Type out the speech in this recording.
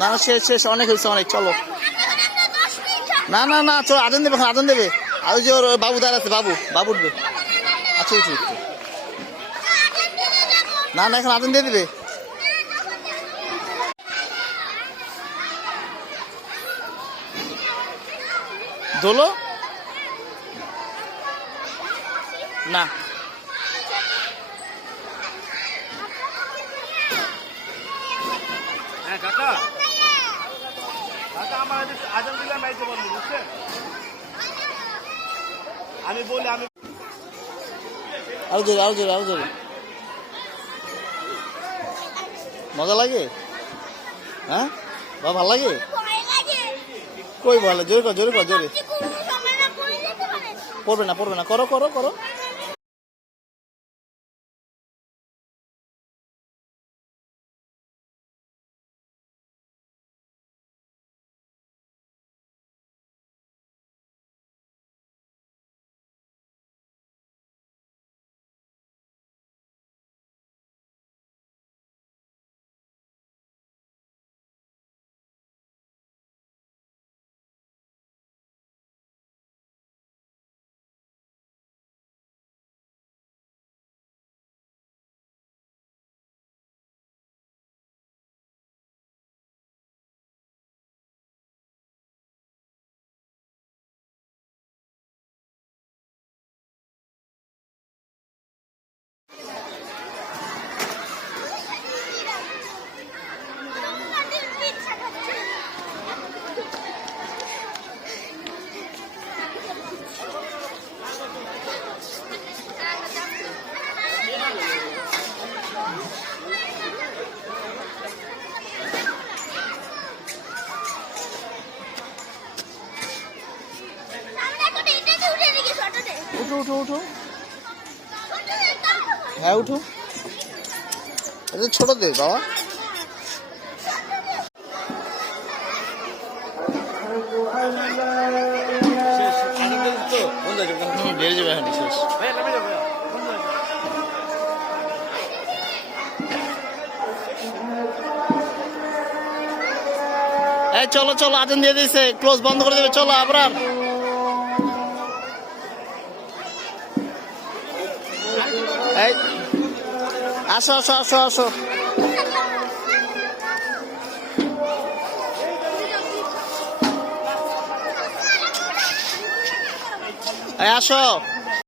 না না শেষ শেষ, অনেক হয়েছে অনেক, চলো। না না না চলো, আজান দেবে, আজান দেবে। আর ওই যে ওর বাবু দাঁড় আছে, বাবু উঠবে। আচ্ছা উঠু উঠু। না না এখন আজান দিয়ে দিবে। দোলো না, কাকা কাকা আমার আজান দিলে আমি আইতে পারবো, বুঝছেন? আমি বলি আমি আরো জোরে আরো জোরে আরো জোরে। মজা লাগে? হ্যাঁ বাবা ভালো লাগে? কই ভালো, জোরে কর জোরে কর জোরে। পড়বে না পড়বে না, করো করো করো। উঠো উঠো উঠো, হ্যাঁ উঠো। এটা ছোট দে বাবা। বেড়ে যাবে এখন শেষ। এই চলো চলো, আজান দিয়ে দিয়েছে, ক্লোজ বন্ধ করে দেবে, চলো আবরার। এই আসো আসো আসো আসো, এই আসো।